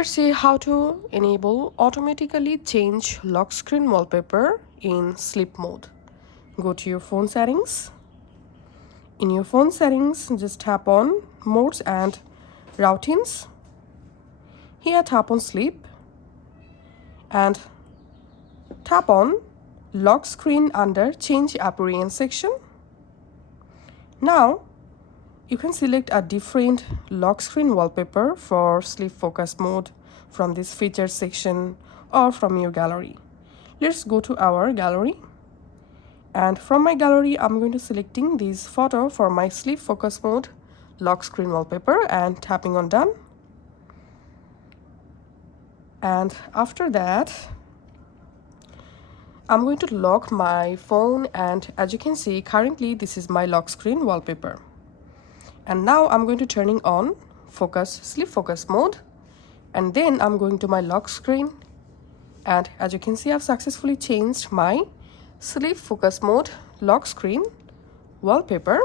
Let's see how to enable automatically change lock screen wallpaper in sleep mode. Go to your phone settings. In your phone settings, just tap on modes and routines. Here tap on sleep and tap on lock screen under change appearance section. Now you can select a different lock screen wallpaper for sleep focus mode from this features section or from your gallery. Let's go to our gallery, and from my gallery I'm going to selecting this photo for my sleep focus mode lock screen wallpaper and tapping on done. And after that I'm going to lock my phone, and as you can see currently this is my lock screen wallpaper. And now I'm going to turning on sleep focus mode, and then I'm going to my lock screen, and as you can see I've successfully changed my sleep focus mode lock screen wallpaper.